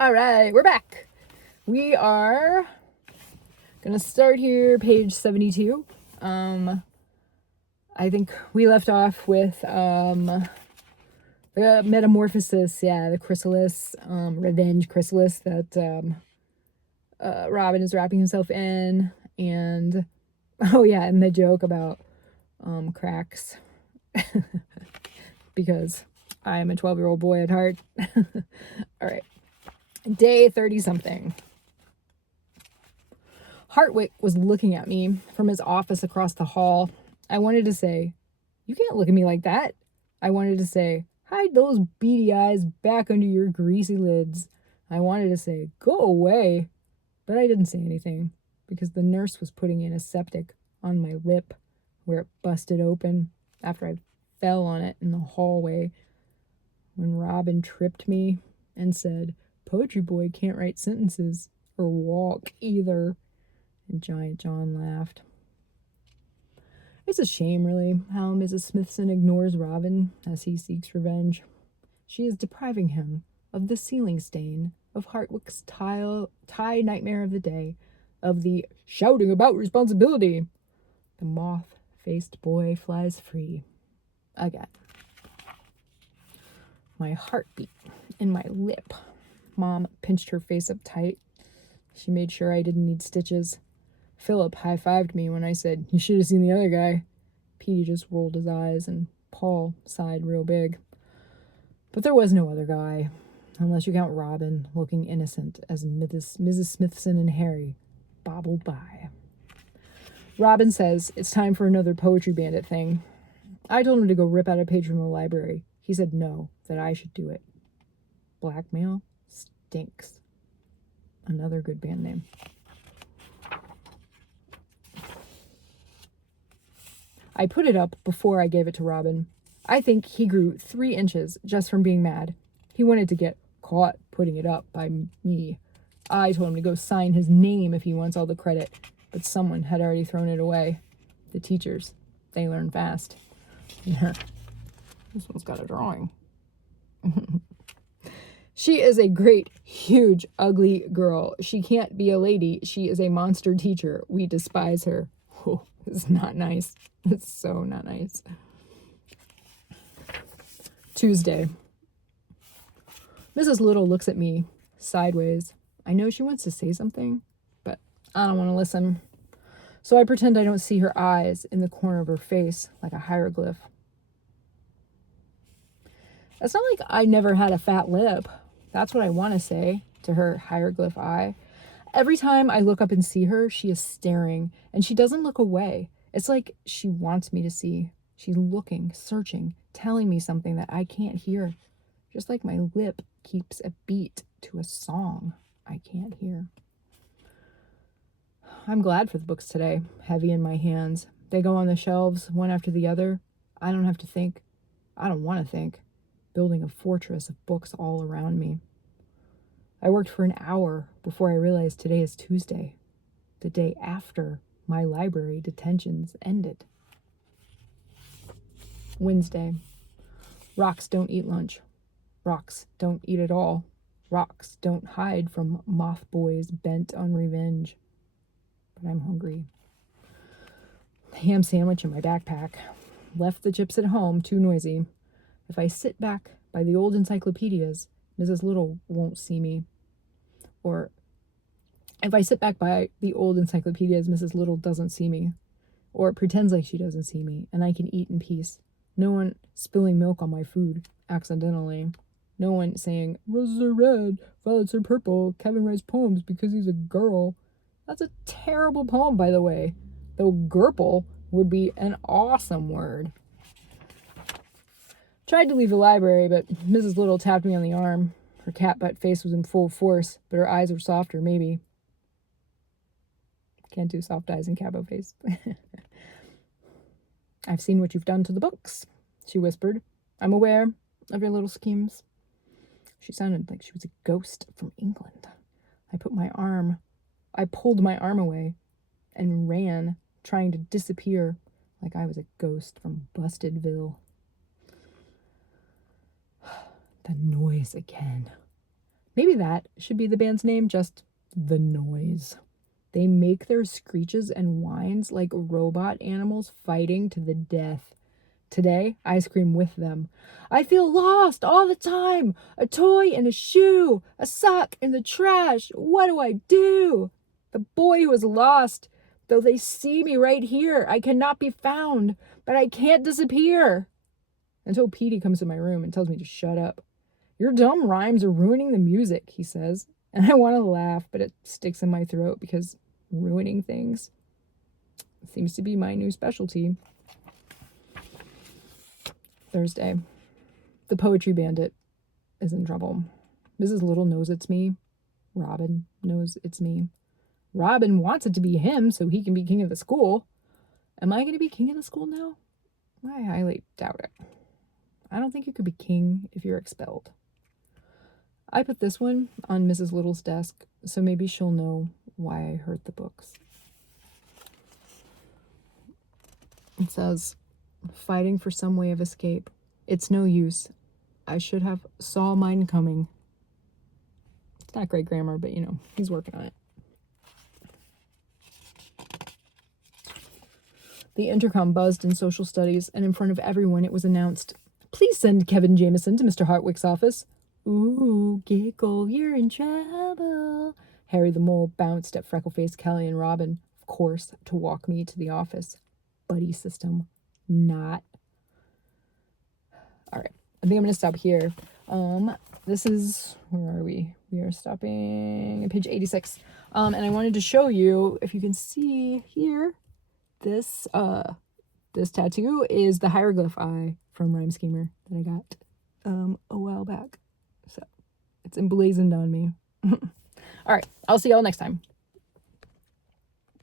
All right, we're back. We are gonna start here, page 72. I think we left off with the metamorphosis, the chrysalis, revenge chrysalis that Robin is wrapping himself in, and and the joke about cracks because I am a 12-year-old boy at heart. All right. Day 30-something. Hartwick was looking at me from his office across the hall. I wanted to say, "You can't look at me like that." I wanted to say, "Hide those beady eyes back under your greasy lids." I wanted to say, "Go away." But I didn't say anything because the nurse was putting antiseptic on my lip where it busted open after I fell on it in the hallway when Robin tripped me and said, "Poetry boy can't write sentences or walk either." And Giant John laughed. It's a shame, really, how Mrs. Smithson ignores Robin as he seeks revenge. She is depriving him of the ceiling stain, of Hartwick's tie nightmare of the day, of the shouting about responsibility. The moth-faced boy flies free. Again. My heart beat in my lip. Mom pinched her face up tight. She made sure I didn't need stitches. Philip high-fived me when I said, "You should have seen the other guy." Petey just rolled his eyes, and Paul sighed real big. But there was no other guy, unless you count Robin looking innocent as Mrs. Smithson and Harry bobbled by. Robin says it's time for another Poetry Bandit thing. I told him to go rip out a page from the library. He said no, that I should do it. Blackmail stinks. Another good band name. I put it up before I gave it to Robin. I think he grew 3 inches just from being mad. He wanted to get caught putting it up by me. I told him to go sign his name if he wants all the credit, but someone had already thrown it away. The teachers. They learn fast. Yeah. This one's got a drawing. She is a great, huge, ugly girl. She can't be a lady. She is a monster teacher. We despise her. Oh, it's not nice. It's so not nice. Tuesday. Mrs. Little looks at me sideways. I know she wants to say something, but I don't want to listen. So I pretend I don't see her eyes in the corner of her face like a hieroglyph. It's not like I never had a fat lip. That's what I want to say to her hieroglyph eye. Every time I look up and see her, she is staring, and she doesn't look away. It's like she wants me to see. She's looking, searching, telling me something that I can't hear. Just like my lip keeps a beat to a song I can't hear. I'm glad for the books today, heavy in my hands. They go on the shelves, one after the other. I don't have to think. I don't want to think. Building a fortress of books all around me. I worked for an hour before I realized today is Tuesday, the day after my library detentions ended. Wednesday. Rocks don't eat lunch. Rocks don't eat at all. Rocks don't hide from moth boys bent on revenge. But I'm hungry. Ham sandwich in my backpack. Left the chips at home, too noisy. If I sit back by the old encyclopedias, Mrs. Little won't see me. Or if I sit back by the old encyclopedias, Mrs. Little doesn't see me. Or pretends like she doesn't see me, and I can eat in peace. No one spilling milk on my food accidentally. No one saying, "Roses are red, violets are purple, Kevin writes poems because he's a girl." That's a terrible poem, by the way. Though "gerple" would be an awesome word. Tried to leave the library, but Mrs. Little tapped me on the arm. Her cat-butt face was in full force, but her eyes were softer, maybe. Can't do soft eyes and cat-butt face. "I've seen what you've done to the books," she whispered. "I'm aware of your little schemes." She sounded like she was a ghost from England. I pulled my arm away and ran, trying to disappear like I was a ghost from Bustedville. The noise again. Maybe that should be the band's name, just The Noise. They make their screeches and whines like robot animals fighting to the death. Today, I scream with them. I feel lost all the time. A toy in a shoe, a sock in the trash. What do I do? The boy who is lost. Though they see me right here, I cannot be found, but I can't disappear. Until Petey comes to my room and tells me to shut up. Your dumb rhymes are ruining the music, he says. And I want to laugh, but it sticks in my throat because ruining things seems to be my new specialty. Thursday. The poetry bandit is in trouble. Mrs. Little knows it's me. Robin knows it's me. Robin wants it to be him so he can be king of the school. Am I going to be king of the school now? I highly doubt it. I don't think you could be king if you're expelled. I put this one on Mrs. Little's desk, so maybe she'll know why I hurt the books. It says, fighting for some way of escape. It's no use. I should have saw mine coming. It's not great grammar, but he's working on it. The intercom buzzed in social studies, and in front of everyone it was announced, please send Kevin Jameson to Mr. Hartwick's office. Ooh, giggle, you're in trouble. Harry the Mole bounced at freckle-faced Kelly and Robin, of course, to walk me to the office. Buddy system. Not. All right. I think I'm going to stop here. This is, where are we? We are stopping at page 86. And I wanted to show you, if you can see here, this tattoo is the hieroglyph eye from Rhyme Schemer that I got a while back. So it's emblazoned on me. All right. I'll see y'all next time.